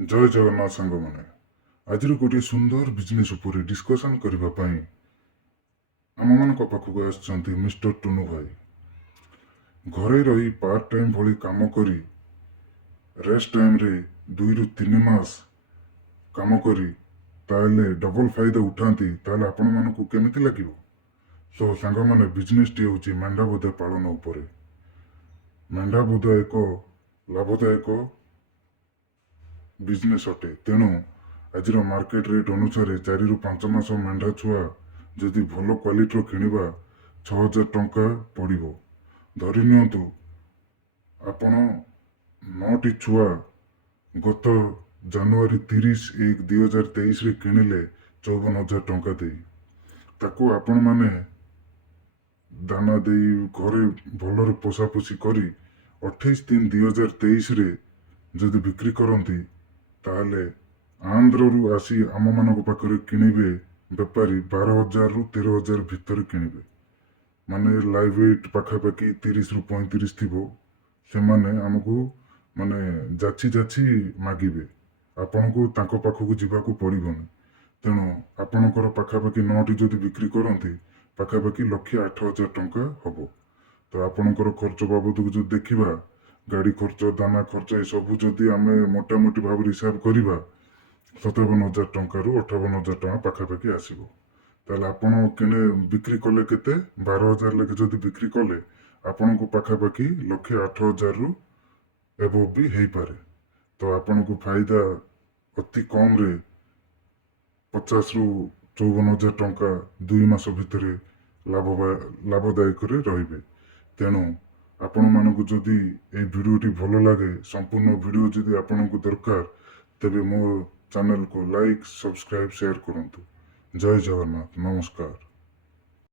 ଜୟ ଜଗନ୍ନାଥ ସାଙ୍ଗମାନେ। ଆଜିର ଗୋଟିଏ ସୁନ୍ଦର ବିଜନେସ୍ ଉପରେ ଡିସ୍କସନ୍ କରିବା ପାଇଁ ଆମମାନଙ୍କ ପାଖକୁ ଆସିଛନ୍ତି ମିଷ୍ଟର ଟୁନୁ ଭାଇ। ଘରେ ରହି ପାର୍ଟ ଟାଇମ୍ ଭଳି କାମ କରି ରେଷ୍ଟ ଟାଇମ୍ରେ 2 ରୁ 3 ମାସ କାମ କରି ତାହେଲେ ଡବଲ ଫାଇଦା ଉଠାନ୍ତି, ତାହେଲେ ଆପଣମାନଙ୍କୁ କେମିତି ଲାଗିବ? ସୋ ସାଙ୍ଗମାନେ, ବିଜନେସଟି ହେଉଛି ମେଣ୍ଢାବୋଧ ପାଳନ ଉପରେ। ମେଣ୍ଢାବୋଧ ଏକ ଲାଭଦାୟକ ବିଜନେସ୍ ଅଟେ। ତେଣୁ ଆଜିର ମାର୍କେଟ ରେଟ୍ ଅନୁସାରେ 4 ରୁ 5 ମାସ ମେଣ୍ଢା ଛୁଆ ଯଦି ଭଲ କ୍ୱାଲିଟିର କିଣିବା 6,000 ଟଙ୍କା ପଡ଼ିବ। ଧରି ନିଅନ୍ତୁ ଆପଣ 9ଟି ଛୁଆ ଗତ ଜାନୁଆରୀ 30/1/2023ରେ କିଣିଲେ 54,000 ଟଙ୍କା ଦେଇ। ତାକୁ ଆପଣମାନେ ଦାନା ଦେଇ ଘରେ ଭଲରେ ପୋଷାପୋଷି କରି 28/3/2023ରେ ଯଦି ବିକ୍ରି କରନ୍ତି, ତାହେଲେ ଆନ୍ଧ୍ରରୁ ଆସି ଆମମାନଙ୍କ ପାଖରେ କିଣିବେ ବେପାରୀ 12,000ରୁ 13,000 ଭିତରେ କିଣିବେ। ମାନେ ଲାଇଭ୍ ୱେଟ୍ ପାଖାପାଖି 30ରୁ 35 ଥିବ। ସେମାନେ ଆମକୁ ଯାଚି ମାଗିବେ। ଆପଣଙ୍କୁ ତାଙ୍କ ପାଖକୁ ଯିବାକୁ ପଡ଼ିବନି। ତେଣୁ ଆପଣଙ୍କର ପାଖାପାଖି 9ଟି ଯଦି ବିକ୍ରି କରନ୍ତି, ପାଖାପାଖି 1,08,000 ଟଙ୍କା ହବ। ତ ଆପଣଙ୍କର ଖର୍ଚ୍ଚ ବାବଦକୁ ଯଦି ଦେଖିବା, ଗାଡ଼ି ଖର୍ଚ୍ଚ, ଦାନା ଖର୍ଚ୍ଚ ଏସବୁ ଯଦି ଆମେ ମୋଟାମୋଟି ଭାବରେ ହିସାବ କରିବା, 57,000 ଟଙ୍କାରୁ 58,000 ଟଙ୍କା ପାଖାପାଖି ଆସିବ। ତାହେଲେ ଆପଣ ବିକ୍ରି କଲେ କେତେ? 12,000 ଲେଖେ ଯଦି ବିକ୍ରି କଲେ ଆପଣଙ୍କୁ ପାଖାପାଖି 1,08,000ରୁ ଏବଭ୍ ବି ହେଇପାରେ। ତ ଆପଣଙ୍କୁ ଫାଇଦା ଅତି କମ୍ରେ 50ରୁ 54,000 ଟଙ୍କା 2 ମାସ ଭିତରେ ଲାଭଦାୟକରେ ରହିବେ। ତେଣୁ ଆପଣମାନଙ୍କୁ ଯଦି এই ଭିଡ଼ିଓଟି ଭଲ ଲାଗେ, ସମ୍ପୂର୍ଣ୍ଣ ଭିଡ଼ିଓ ଯଦି ଆପଣଙ୍କୁ ଦରକାର, ତେବେ ମୋ ଚ୍ୟାନେଲକୁ ଲାଇକ୍, ସବସ୍କ୍ରାଇବ୍, ସେୟାର କରନ୍ତୁ। ଜୟ ଜଗନ୍ନାଥ, ନମସ୍କାର।